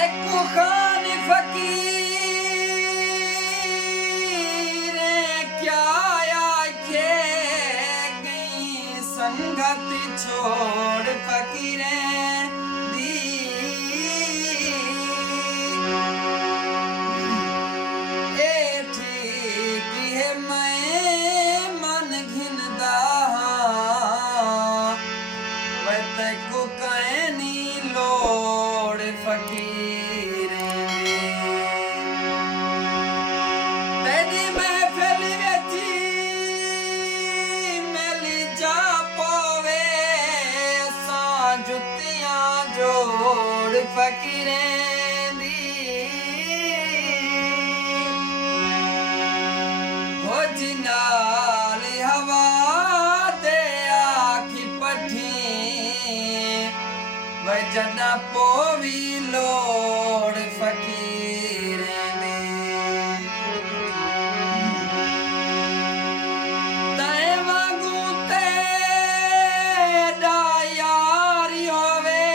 तैको खान फकीर क्या आखे गई संगत छोड़ फकीरें दी ए ठीक है मैं मन घिनदा मैं तैको कहनी लोड़ फकीरें दी तेरी महफिल विच मिल जा पवे सां जुत्तियां जोड़ फकीरें दी हो जिनाल हवा दे आखी पठी वजना पोवी लोड़ फकीरें दी तैं वांगू तेरा यारी होवे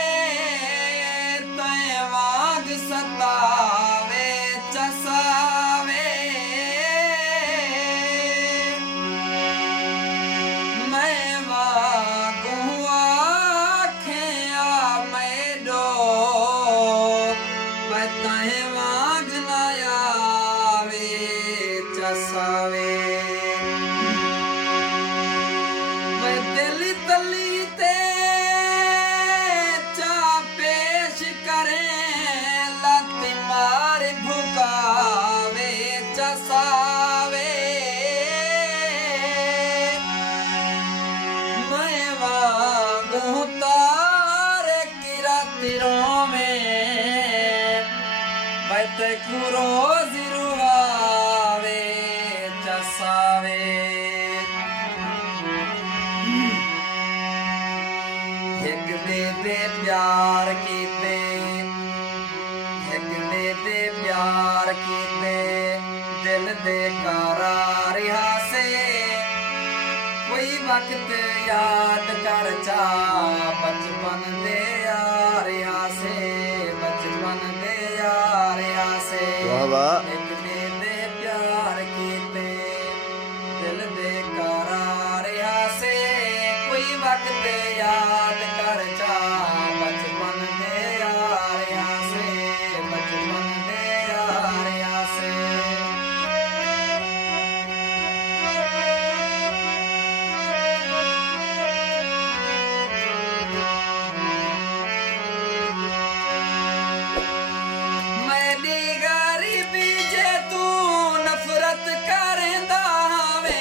तैं वांग सतावे चसावे मैं वांगू आखिया मैडो मैं तैं वांग न आवे चसावे मैं दिल तली ते चा पेश करे लत मार भुकावे चसावे मैं वांगू तारे किरतिरों में मैं तैको रोज रुवावे चसावे एक दे प्यार कीते एक दे प्यार कीते दिल दे करार हासे कोई वक्त याद कर चा बचपन दे यार हासे बचपन दे यार हासे वाह वाह। एक दे प्यार कीते दिल दे करार हासे कोई वक्त याद कर चा बचपन दे यार हासे बचपन दे यार हासे मैडी गरीबी जे तू नफरत करेंदा वे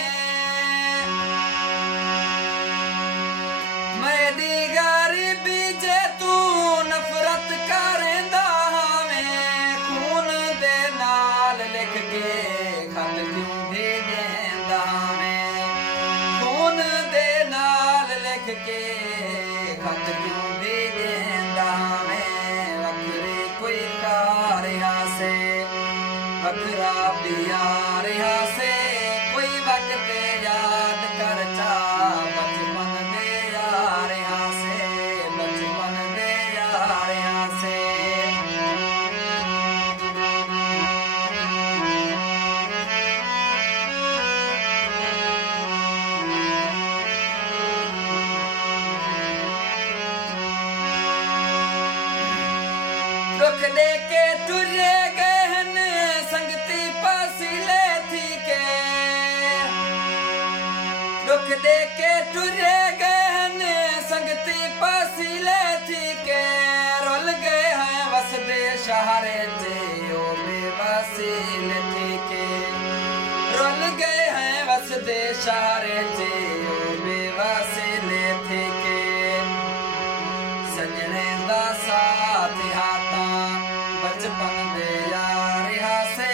मैडी गरीबी जे तू नफरत करेंदा वे खून दे नाल लिख के खत क्यों भेजेंदा वे खून दे नाल लिख के खत क्यों भेजेंदा वे वखरे कोई कार हासे वखरा प्यार हासे कोई वक्त याद कर चा बचपन दे यार हासे बचपन दे यार हासे दुख दे के तुरे गहन संगती पासिले थी के दुख दे के तुरे गहन संगती पासिले थी के रुल गए हैं वसदे शहरे जे ओ बेवसील थी के रुल गए हैं वसदे शहरे जे ओ बेवसील थी के सजने दा साथ हाथा बचपन दे यार हासे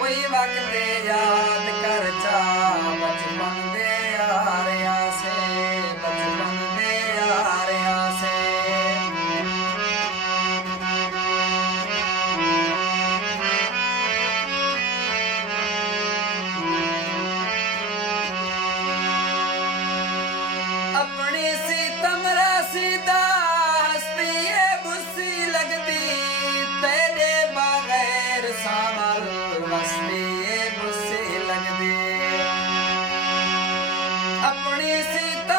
कोई वक्त याद कर चा बचपन दे यार हासे बचपन दे यार हासे अपनी सी तमरा सीधा हस्ती है बुसी लगती ਸੀਤਾ